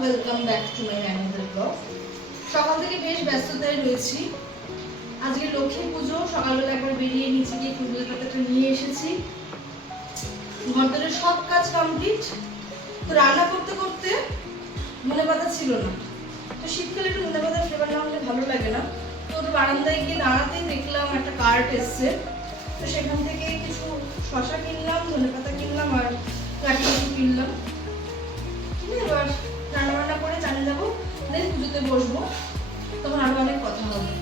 Welcome back to my another blog. সকাল থেকে বেশ ব্যস্ততায় রয়েছি। আজকে লক্ষ্মী পুজো, সকালবেলা একবার বেরিয়ে নিচে গিয়ে ফুলের পাতাটা নিয়ে এসেছি। ঘরের সব কাজ কমপ্লিট। তো রান্না করতে করতে ধনে পাতা ছিল না। তো শীতকালে একটু ধনে পাতা ফ্লেভার না হলে ভালো লাগে না। তো বারান্দায় গিয়ে দাঁড়াতেই দেখলাম একটা কার্ট এসছে। তো সেখান থেকে কিছু শশা কিনলাম, ধনে পাতা কিনলাম আর কাটি কিনলাম। এবার রান্না বান্না করে চালিয়ে যাবো, দেন পুজোতে বসবো, তখন আরো অনেক কথা হবে।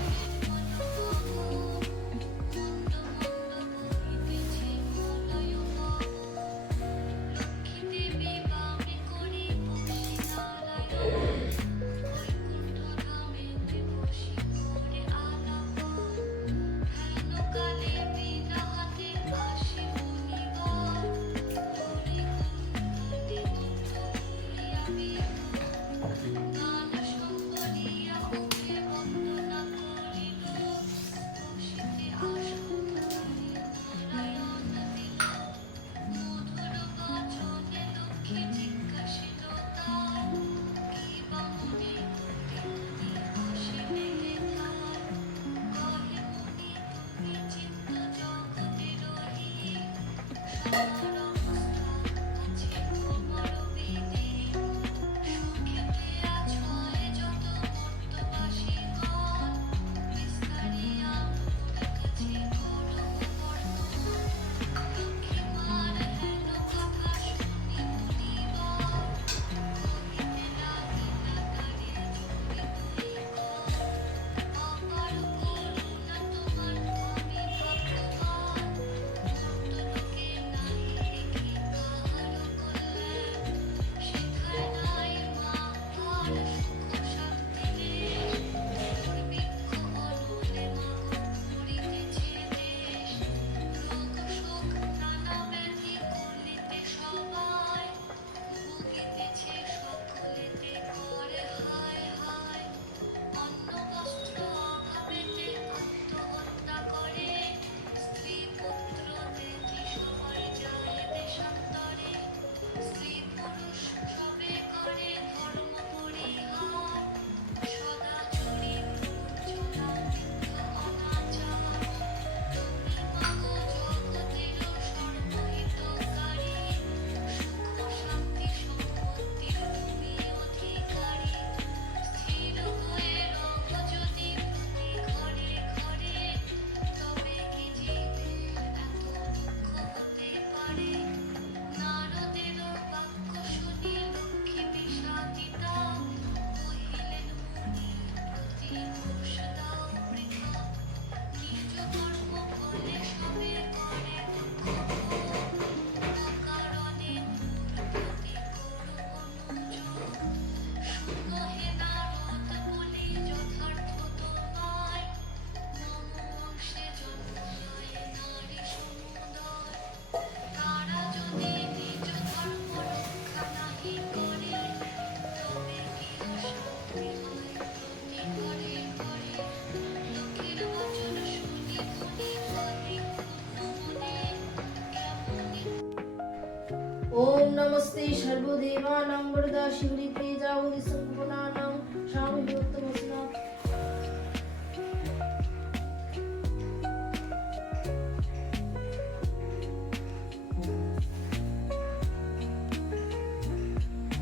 ओम नमस्ते सर्वदेवानां वरदा शिवरी तेजावति संपूर्णानां स्वामी भक्तवत्सला।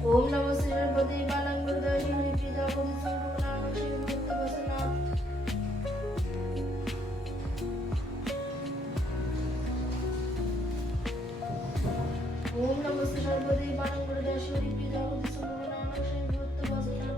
ओम नमस्ते सर्वदेवानां वरदा शिवरी तेजावति संपूर्णानां स्वामी भक्तवत्सला। ओम नमस्ते सर्वदेवानां वरदा शिवरी तेजावति संपूर्णानां स्वामी भक्तवत्सला।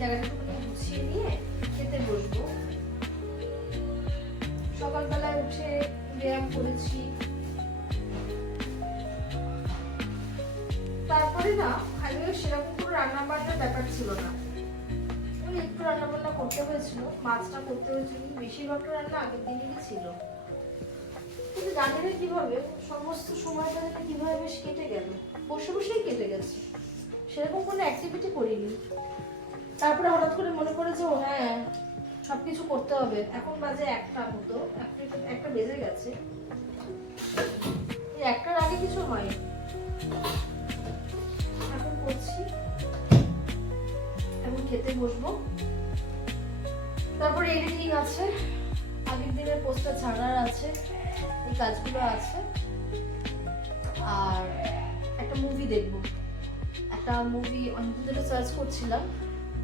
জায়গাটা একটু গুছিয়ে নিয়ে খেতে বসবো। সকালবেলায় উঠে ব্যায়াম করেছি, তারপরে না আমিও সেরকম কোনো রান্না বান্নার ব্যাপার ছিল না, একটু রান্না বান্না করতে হয়েছিল, মাছটা করতে হয়েছিল, বেশিরভাগটা রান্না আগের দিনেরই ছিল। কিন্তু জানি না কিভাবে সমস্ত সময়টা যেন কিভাবে বেশ কেটে গেল, বসে বসেই কেটে গেছে, সেরকম কোনো অ্যাক্টিভিটি করিনি। তারপরে হঠাৎ করে মনে পড়েছে ও হ্যাঁ সবকিছু করতে হবে। এখন বাজে 1টা মতো, একটা বেজে গেছে, এই 1টার আগে কিছু হয়নি, এখন করছি, এখন খেতে বসবো। তারপরে এডিটিং আছে, আগের দিনের পোস্টার ছাড়ার আছে, এই কাজগুলো আছে, আর একটা মুভি দেখবো। একটা মুভি অনেকদিন ধরে সার্চ করছিলাম,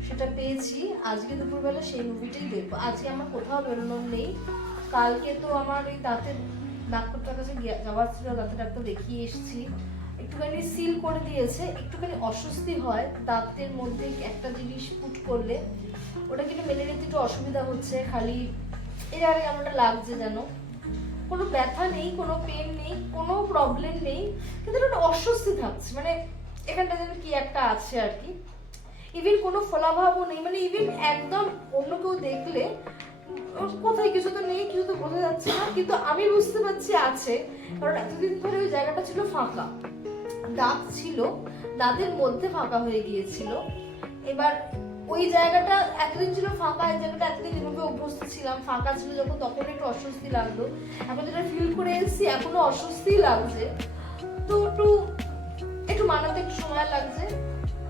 সেটা পেয়েছি, আজকে দুপুরবেলা সেই মুভিটাই দেখবো। আজকে আমার কোথাও বেরোনোর নেই, কালকে তো আমার এই দাঁতের ডাক্তারটার কাছে যাওয়ার ছিল, দাঁতের ডাক্তার দেখিয়ে এসেছি, একটুখানি সিল করে দিয়েছে, একটুখানি অস্বস্তি হয় দাঁতের মধ্যে একটা জিনিস পুট করলে, ওটা কিন্তু মেনে নিতে একটু অসুবিধা হচ্ছে, খালি এর আগে এমনটা লাগছে যেন কোনো ব্যথা নেই, কোনো পেন নেই, কোনো প্রবলেম নেই, কিন্তু একটা অস্বস্তি থাকছে, মানে এখানটা যেন কি একটা আছে আর কি। ইভেন কোনো ফলাভাবও নেই, মানে ইভেন একদম অন্য কেউ দেখলে কোথায় কিছু তো নেই, কিছু তো বোঝা যাচ্ছে না, কিন্তু আমি বুঝতে পারছি আছে, কারণ এতদিন ধরে ওই জায়গাটা ছিল ফাঁকা, দাঁত ছিল, দাঁতের মধ্যে ফাঁকা হয়ে গিয়েছিল। এবার ওই জায়গাটা এতদিন ছিল ফাঁকা, এই জায়গাটা এতদিন এভাবে অভ্যস্ত ছিলাম, ফাঁকা ছিল যখন তখন একটু অস্বস্তি লাগলো, এখন যেটা ফিল করে এসেছি এখনো অস্বস্তিই লাগছে, তো একটু মানাতে একটু সময় লাগছে।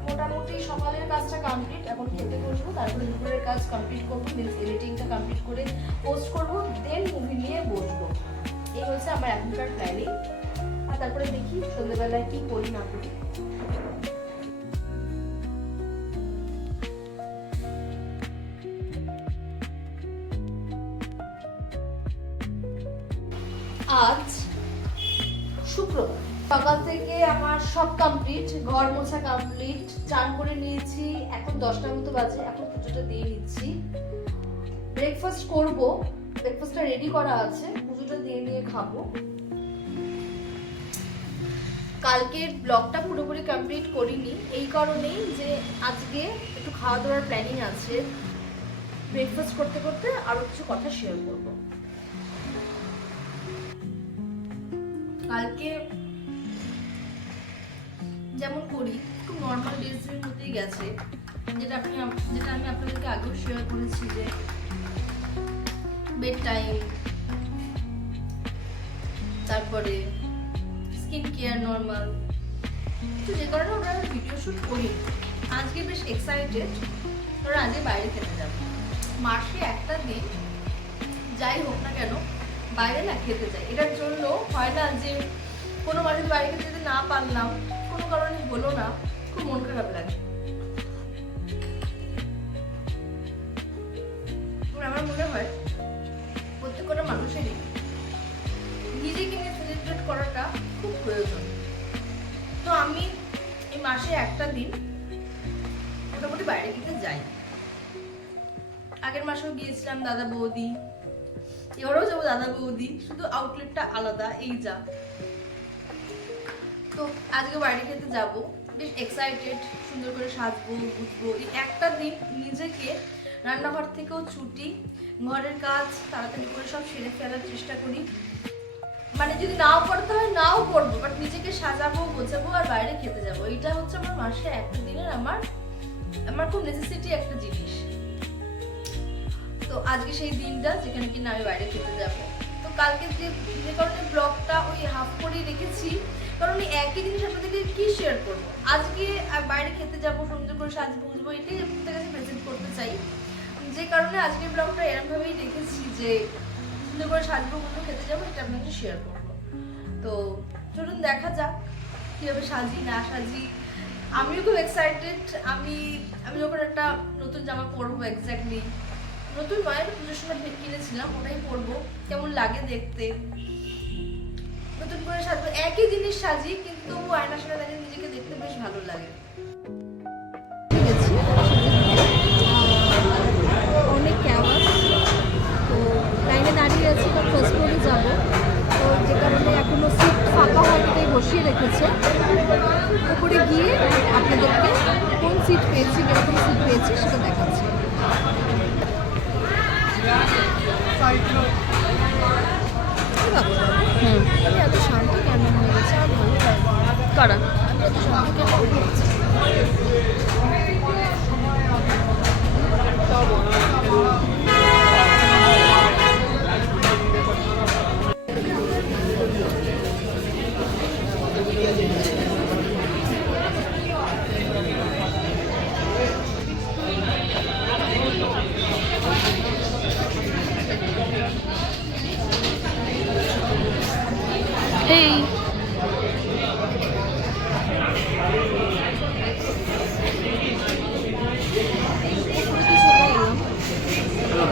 মোটামুটি সকালের কাজটা কমপ্লিট, এখন খেতে বসবো, তারপরে দুপুরের কাজ কমপ্লিট করবো, মিনস এডিটিংটা কমপ্লিট করে পোস্ট করবো, দেন মুভি নিয়ে বসবো। এই হচ্ছে আমার এখনকার প্ল্যানিং, আর তারপরে দেখি সন্ধ্যেবেলায় কি করি না করি। আজ শুক্রবার, সকাল থেকে আমার সব কমপ্লিট, ঘর মোছা কমপ্লিট, চান করে নিয়েছি, এখন 10টা মতো বাজে, এখন পুজোটা দিয়ে নিচ্ছি, ব্রেকফাস্ট করব, ব্রেকফাস্টটা রেডি করা আছে, পুজোটা দিয়ে নিয়ে খাবো। কালকের ব্লগটা পুরোপুরি কমপ্লিট করিনি এই কারণেই যে আজকে একটু খাওয়া দাওয়ার প্ল্যানিং আছে, ব্রেকফাস্ট করতে করতে আরো কিছু কথা শেয়ার করব। কালকে যেমন করি খুব নর্মাল ডেজের মধ্যেই গেছে, যেটা আমি আপনাদেরকে আগেও শেয়ার করেছি, যে বেড টাইম, তারপরে স্কিন কেয়ার নর্মাল, তো যে কারণে ওরা ভিডিও শুট করি। আজকে বেশ এক্সাইটেড, কারণ আজকে বাইরে খেতে যাবো, মাসে একটা দিন যাই হোক না কেন বাইরে না খেতে যাই। এটার জন্য হয় না যে কোনো মাসে বাইরে খেতে যেতে না পারলাম, কোনো কারণে হলো না, খুব মন খারাপ লাগে। আমার মনে হয় প্রত্যেকটা মানুষেরই নিজেকে নিয়ে সেলিব্রেট করাটা খুব প্রয়োজন। তো আমি এই মাসে একটা দিন মোটামুটি বাইরে খেতে যাই, আগের মাসেও গিয়েছিলাম দাদা বৌদি, এবারেও যাবো দাদা বৌদি, শুধু আউটলেটটা আলাদা, এই যা। তো আজকে বাইরে খেতে যাবো, বেশ এক্সাইটেড, সুন্দর করে সাজবো বুঝবো, এই একটা দিন নিজেকে রান্নাঘর থেকেও ছুটি, ঘরের কাজ তাড়াতাড়ি করে সব সেরে ফেলার চেষ্টা করি, মানে যদি নাও করতে হয় নাও করবো, বাট নিজেকে সাজাবো গোছাবো আর বাইরে খেতে যাবো। এইটা হচ্ছে আমার মাসে একটা দিনের আমার খুব নেসেসিটি একটা জিনিস। তো আজকে সেই দিনটা যেখানে কিনা আমি বাইরে খেতে যাবো। তো কালকে যে কারণে ব্লগটা ওই হাফ করেই রেখেছি, কারণ এই একই জিনিস আপনাদেরকে কি শেয়ার করবো। আজকে বাইরে খেতে যাবো, সুন্দর করে সাজবো বুঝবো, এটাই আপনাদের কাছে প্রেজেন্ট করতে চাই, যে কারণে আজকের ব্লগটা এরকমভাবেই রেখেছি যে সুন্দর করে সাজবো বুঝবো, খেতে যাবো, এটা আপনাদের শেয়ার করবো। তো চলুন দেখা যাক কীভাবে সাজি না সাজি। আমিও খুব এক্সাইটেড, আমি যখন একটা নতুন জামা পরবো, এক্স্যাক্টলি নতুন নয়, পুজোর সময় কিনেছিলাম, ওটাই পরবো, কেমন লাগে দেখতে, নতুন করে সাজবো, একই জিনিস সাজি কিন্তু তবু আয়নার সামনে দাঁড়িয়ে নিজেকে দেখতে বেশ ভালো লাগে। ঠিক আছে,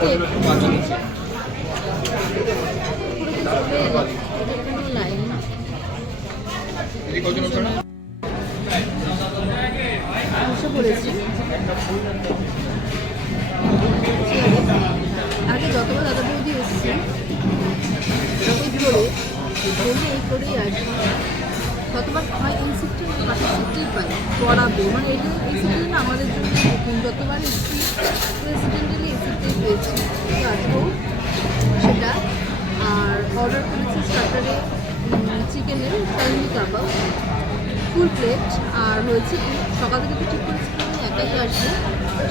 লিমিটেড লাইন না বসে পড়েছি। আগে যতবার দাদা বৌদি এসছে এই করেই আসবে, ততবার হয় এই সিটটি পাশের সিটটি পাই পড়াবে, মানে এটা এই সিটটি না আমাদের জন্য নতুন, যতবার এসছি প্রেসিডেন্টালি এই সিটটাই পেয়েছি। তো আজকেও সেটা। আর অর্ডার করেছি স্টার্টারে চিকেনের তান্দুরি কাবাব ফুল প্লেট, আর হয়েছে সকাল থেকে তো ঠিক করেছি আমি একাই আসবো।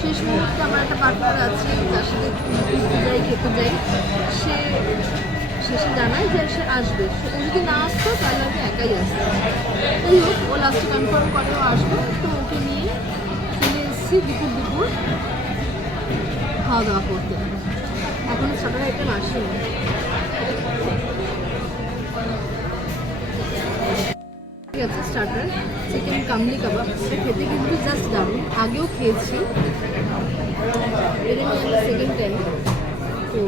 শেষ মুহূর্তে আমার একটা পার্টনার আছে যার সাথে ঘুরতে যাই খেতে যাই, সে শেষে জানায় যে সে আসবে, ও যদি না আসতো তাহলে আমি একাই আসতাম। যাই হোক ও লাস্টে কনফার্ম করেও আসবো, তো ওকে নিয়ে চলে এসেছি দুপুর খাওয়া দাওয়া করতে। এখনও স্টার্টার আইটেম আসেনি। ঠিক আছে, স্টার্টার চিকেন কামলি কাবাব, সেটা খেতে কিন্তু জাস্ট দারুণ, আগেও খেয়েছি, এটা নিয়ে সেকেন্ড টাইম। তো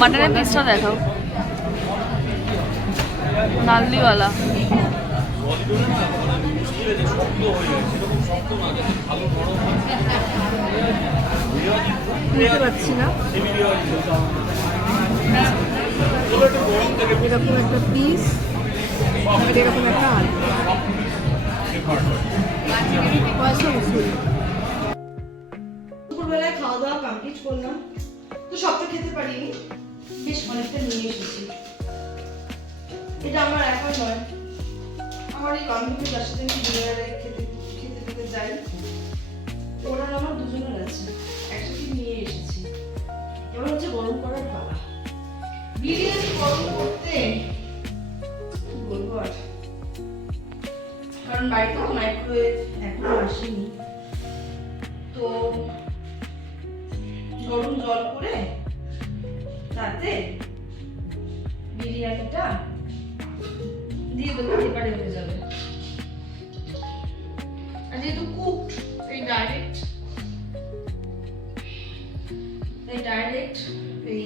মাটনের পিসটা দেখাও, নাল্লিওয়ালা। বুঝতে পারছি না, এরকম একটা পিস, এরকম একটা আলু, পয়সা উসুল। দুপুরবেলায় খাওয়া দাওয়া কমপ্লিট করলাম, তো সবটা খেতে পারিনি, বেশ অনেকটা নিয়ে এসেছি। এটা আমার একা নয়, আমার এই বান্ধবীর যার সাথে আমি ডিনারে খেতে যাই, ওরা আমার দুজনের আছে, একসাথে নিয়ে এসেছি। এবার হচ্ছে গরম করার পালা। বিরিয়ানি গরম করতে কি বলবো আর, কারণ বাড়িতে তো মাইক্রোওয়েভ এখনো আসেনি, তো গরম জল করে তাতে বিরিয়ানিটা দিয়ে দেবো, এবারে হয়ে যাবে। আর যেহেতু কুকড, এই ডাইরেক্ট এই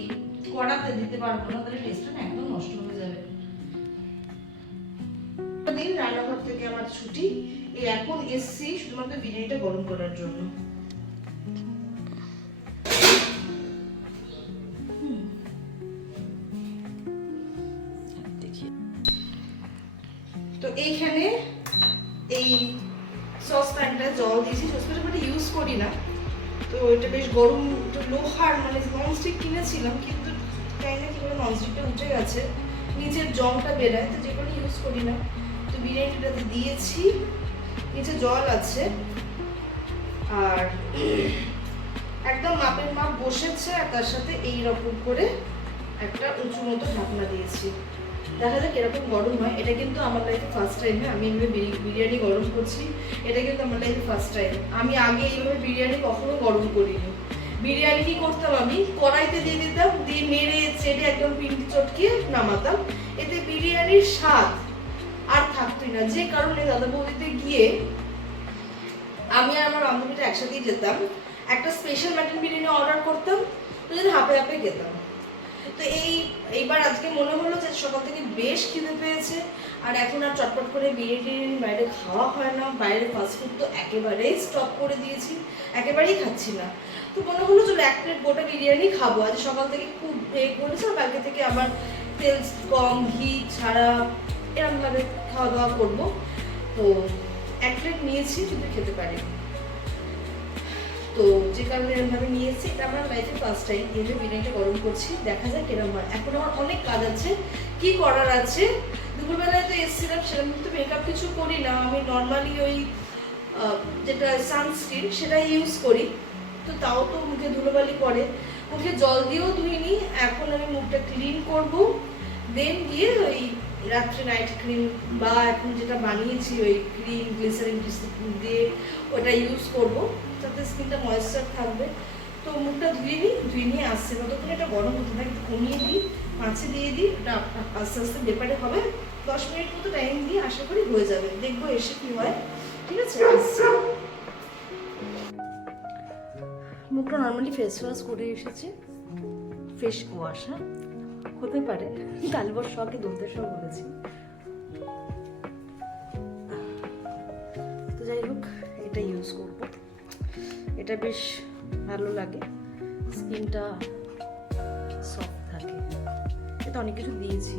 কড়াতে দিতে পারবো না, তাহলে টেস্টটা একদম নষ্ট হয়ে যাবে। দিন রান্নাঘর থেকে আমার ছুটি, এই এখন এসছি শুধুমাত্র বিরিয়ানিটা গরম করার জন্য। তো এইখানে এই সসপ্যানটা জল দিয়েছি, সসপ্যানটা ইউজ করি না, তো এটা বেশ গরম, লোহার মানে ননস্টিক কিনেছিলাম, কিন্তু তাই না কিভাবে ননস্টিকটা উঠে গেছে, নিচের জংটা বেরায়, তো যে কোনো ইউজ করি না। তো বিরিয়ানিটাতে দিয়েছি, নিচে জল আছে, আর একদম মাপের মাপ বসেছে, আর তার সাথে এইরকম করে একটা উঁচু মতো ঢাকনা দিয়েছি। দেখা যাক এরকম গরম হয়। এটা কিন্তু আমার লাইফে ফার্স্ট টাইম, আমি এইভাবে বিরিয়ানি গরম করছি, এটা কিন্তু আমার লাইফে ফার্স্ট টাইম। আমি আগে এইভাবে বিরিয়ানি কখনো গরম করিনি। বিরিয়ানি কি করতাম, আমি কড়াইতে দিয়ে দিতাম, দিয়ে নেড়ে চেড়ে একদম পিন্ডি চটকিয়ে নামাতাম, এতে বিরিয়ানির স্বাদ আর থাকতোই না। যে কারণে দাদা বৌদিতে গিয়ে আমি আর আমার বান্ধবীটা একসাথেই যেতাম, একটা স্পেশাল মাটন বিরিয়ানি অর্ডার করতাম, তো যদি হাফে হাফে খেতাম। তো এইবার আজকে মনে হলো যে সকাল থেকে বেশ খিদে পেয়েছে, আর এখন আর চটপট করে বিরিয়ানি বাইরে খাওয়া হয় না, বাইরে ফাস্টফুড তো একেবারেই স্টপ করে দিয়েছি, একেবারেই খাচ্ছি না। তো মনে হলো চলো এক প্লেট গোটা বিরিয়ানি খাবো, আজ সকাল থেকে খুব করেছে, কালকে থেকে আবার তেল কম, ঘি ছাড়া, এরকমভাবে খাওয়া দাওয়া করবো। তো 1 প্লেট নিয়েছি, যদি খেতে পারি। তো যে কারণে এরকমভাবে নিয়েছি, এটা আমার লাইফে ফার্স্ট টাইম এইভাবে বিরিয়ানিটা গরম করছি। দেখা যাক কিরকম হয়। এখন আমার অনেক কাজ আছে, কি করার আছে। দুপুরবেলায় তো এসেছিলাম, সেরকম তো মেকআপ কিছু করি না আমি। নর্মালি ওই যেটা সানস্ক্রিন সেটা ইউজ করি। তো তাও তো মুখে ধুলোবালি পড়ে, মুখে জল দিয়েও ধুইনি। এখন আমি মুখটা ক্লিন করব, দেন গিয়ে ওই রাত্রে নাইট ক্রিম বা এখন যেটা বানিয়েছি ওই ক্রিম গ্লিসারিন দিয়ে ওটা ইউজ করব, যাতে স্কিনটা ময়েশ্চার থাকবে। তো মুখটা ধুয়ে নিয়ে আসছে, ততক্ষণ এটা গরম হতে থাকে, একটু কমিয়ে দিই, মাছে দিয়ে দিই। ওটা আস্তে আস্তে ব্যাপারে হবে। 10 মিনিট মতো টাইম দিয়ে আশা করি হয়ে যাবে, দেখবো এসে কি হয়। ঠিক আছে, আসছি। মুখটা নর্মালি ফেস ওয়াশ করে এসেছি, ফেস ওয়াশ। হ্যাঁ, হতে পারে কালবর শখে দন্তেশ্বর বলেছি। তো যাই হোক, এটা ইউজ করব। এটা বেশ ভালো লাগে, স্কিনটা সফট থাকে। এটা অনেক কিছু দিয়েছি,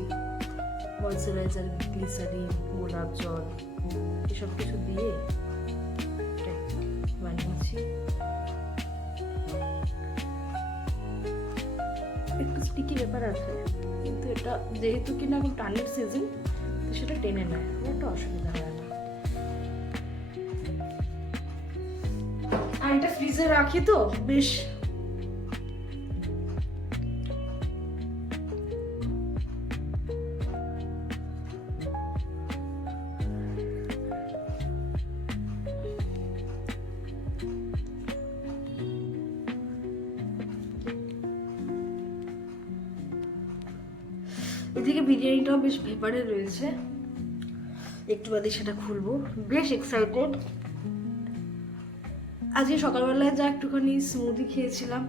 ময়শ্চারাইজার, গ্লিসারিন, গোলাপ জল, এসব কিছু দিয়ে এটা বানিয়েছি। একটু স্টিকি ব্যাপার আছে, কিন্তু এটা যেহেতু কিনা এখন টানের সিজন, তো সেটা টেনে নেয়, একটা অসুবিধা হয় না। আর এটা ফ্রিজে রাখি তো বেশ এদিকে বিরিয়ানিটাও বেশ ভেপারে রয়েছে, একটু বাদে সেটা খুলবো। বেশ এক্সাইটেড। আজকে সকালবেলায় যা একটুখানি স্মুদি খেয়েছিলাম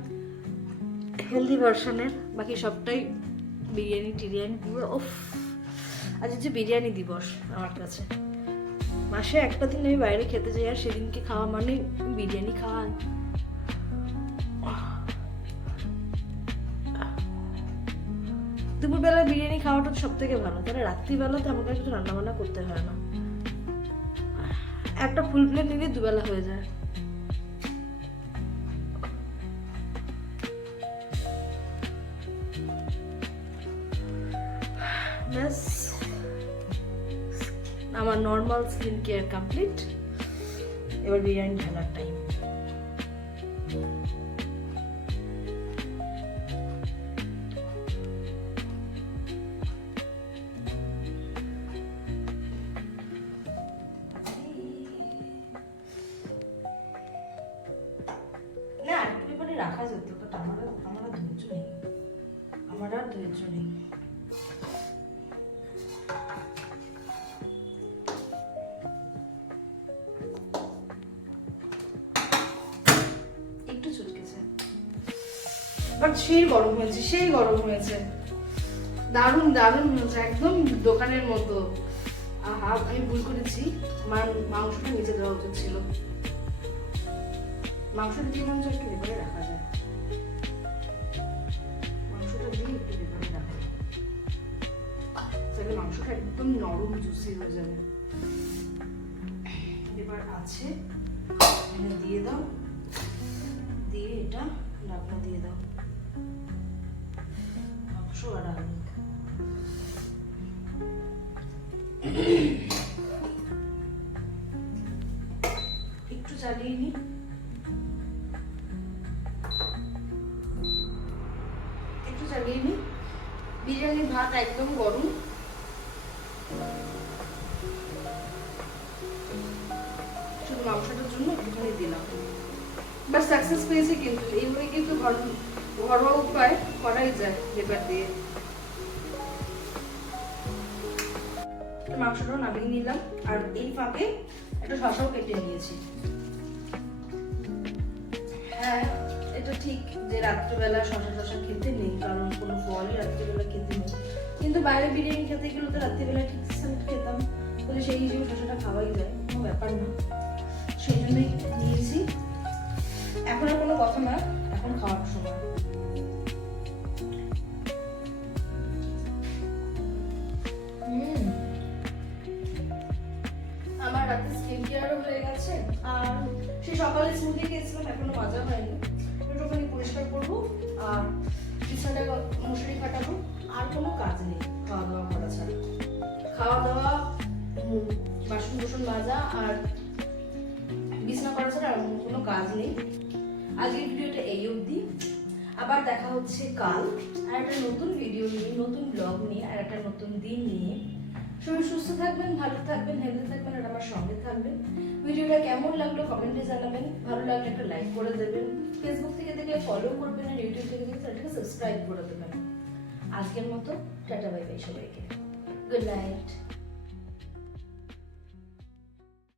হেলদি ভার্সনের, বাকি সবটাই বিরিয়ানি পুরো। ওফ, আজ হচ্ছে বিরিয়ানি দিবস আমার কাছে। মাসে একটা দিন আমি বাইরে খেতে যাই, আর সেদিনকে খাওয়া মানে বিরিয়ানি খাওয়া। দুপুরবেলা বিরিয়ানি খাওয়াটা সব থেকে ভালো, তাহলে রাত্রিবেলাতে আমাকে কিছু রান্নাবান্না করতে হয় না। একটা ফুল প্লেট নিলে দুবেলা হয়ে যায়। ব্যাস, আমার নর্মাল স্কিন কেয়ার কমপ্লিট। এবার বিরিয়ানি ঢালার টাইম। না, একটু ব্যাপারে রাখা যেত, বাট আমার আর ধৈর্য নেই। একটু চটকেছে, বাট সেই গরম হয়েছে, দারুণ হয়েছে, একদম দোকানের মতো। আহা, আমি ভুল করেছি, আমার মাংসটা নিচে দেওয়া উচিত ছিল। মাংসটা দিয়ে মাংস একটু ভেতরে রাখা যায়, মাংসটা দিয়ে একটু ভেতরে রাখা যায়, তাহলে মাংসটা একদম নরম জুসি হয়ে যাবে। এবার আছে, এখানে দিয়ে দাও, দিয়ে এটা ঢাকনা দিয়ে দাও। মাংস আর আলু একটু চালিয়ে নি। বিরিয়ানির ভাত একদম গরম, শুধু মাংসটার জন্য একটুখানি দিলাম। বাস, সাকসেস পেয়েছি। কিন্তু এইভাবে কিন্তু ঘরোয়া উপায় করাই যায় পেপার দিয়ে। মাংসটাও নামিয়ে নিলাম, আর এই ফাঁকে একটা শসাও কেটে নিয়েছি। হ্যাঁ, এটা ঠিক যে রাত্রিবেলা শসা খেতে নেই, কারণ কোনো ফলই রাত্রিবেলা খেতে নেই। কিন্তু বাইরে বিরিয়ানি খেতে গেলে তো রাত্রিবেলা ঠিক খেতাম, তাহলে সেই হিসেবে শসাটা খাওয়াই যায়, কোনো ব্যাপার না। সেই জন্যই নিয়েছি। এখন আর কোনো কথা না, এখন খাওয়ার সময়। সকালে স্মুদি খেয়েছিলাম, এখনো মাজা হয়নি। একটুখানি পরিষ্কার করবো আর বিছানাটা মশারি কাটাবো। আর কোনো কাজ নেই খাওয়া দাওয়া করা ছাড়া। খাওয়া দাওয়া, বাসন কোসন মাজা আর বিছানা করা ছাড়া আর অন্য কোনো কাজ নেই। আজকের ভিডিওটা এই অবধি। আবার দেখা হচ্ছে কাল আর একটা নতুন ভিডিও নিয়ে, নতুন ব্লগ নিয়ে, আর একটা নতুন দিন নিয়ে। সবাই সুস্থ থাকবেন, ভালো থাকবেন, হেলদি থাকবেন আর আমার সঙ্গে থাকবেন। ভিডিওটা কেমন লাগলো কমেন্টে জানাবেন। ভালো লাগলে একটা লাইক করে দেবেন। ফেসবুক থেকে দেখলে ফলো করবেন আর ইউটিউব থেকে দেখলে চ্যানেলটাকে সাবস্ক্রাইব করে দেবেন। আজকের মতো টাটা বাই বাই সবাইকে। Good night.